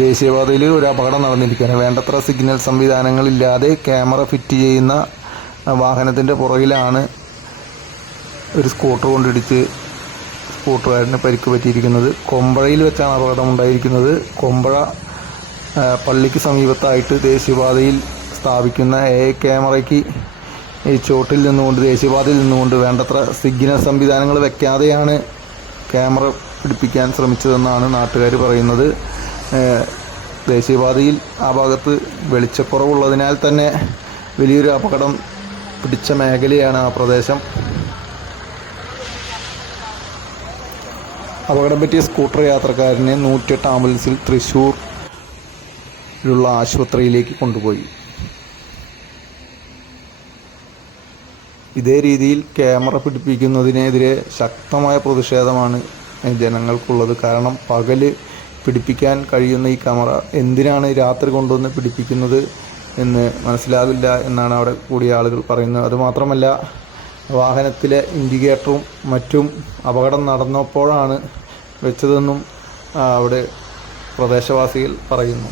ദേശീയപാതയിൽ ഒരു അപകടം നടന്നിരിക്കുകയാണ്. വേണ്ടത്ര സിഗ്നൽ സംവിധാനങ്ങളില്ലാതെ ക്യാമറ ഫിറ്റ് ചെയ്യുന്ന വാഹനത്തിൻ്റെ പുറകിലാണ് ഒരു സ്കൂട്ടർ കൊണ്ടിടിച്ച് സ്കൂട്ടറുകാരന് പരിക്ക് പറ്റിയിരിക്കുന്നത്. കൊമ്പഴയിൽ വെച്ചാണ് അപകടം ഉണ്ടായിരിക്കുന്നത്. കൊമ്പഴ പള്ളിക്ക് സമീപത്തായിട്ട് ദേശീയപാതയിൽ സ്ഥാപിക്കുന്ന ക്യാമറയ്ക്ക് ഈ ചോട്ടിൽ നിന്നുകൊണ്ട് ദേശീയപാതയിൽ നിന്നുകൊണ്ട് വേണ്ടത്ര സിഗ്നൽ സംവിധാനങ്ങൾ വെക്കാതെയാണ് ക്യാമറ പിടിപ്പിക്കാൻ ശ്രമിച്ചതെന്നാണ് നാട്ടുകാർ പറയുന്നത്. ദേശീയപാതയിൽ ആ ഭാഗത്ത് വെളിച്ചക്കുറവുള്ളതിനാൽ തന്നെ വലിയൊരു അപകടം പിടിച്ച മേഖലയാണ് ആ പ്രദേശം. അപകടം പറ്റിയ സ്കൂട്ടർ യാത്രക്കാരനെ 108 ആംബുലൻസിൽ തൃശ്ശൂരിലുള്ള ആശുപത്രിയിലേക്ക് കൊണ്ടുപോയി. ഇതേ രീതിയിൽ ക്യാമറ പിടിപ്പിക്കുന്നതിനെതിരെ ശക്തമായ പ്രതിഷേധമാണ് ജനങ്ങൾക്കുള്ളത്. കാരണം പകല് പിടിപ്പിക്കാൻ കഴിയുന്ന ഈ ക്യാമറ എന്തിനാണ് രാത്രി കൊണ്ടുവന്ന് പിടിപ്പിക്കുന്നത് എന്ന് മനസ്സിലാകില്ല എന്നാണ് അവിടെ കൂടിയ ആളുകൾ പറയുന്നത്. അതുമാത്രമല്ല, വാഹനത്തിലെ ഇൻഡിക്കേറ്ററും മറ്റും അപകടം നടന്നപ്പോഴാണ് വെച്ചതെന്നും അവിടെ പ്രദേശവാസികൾ പറയുന്നു.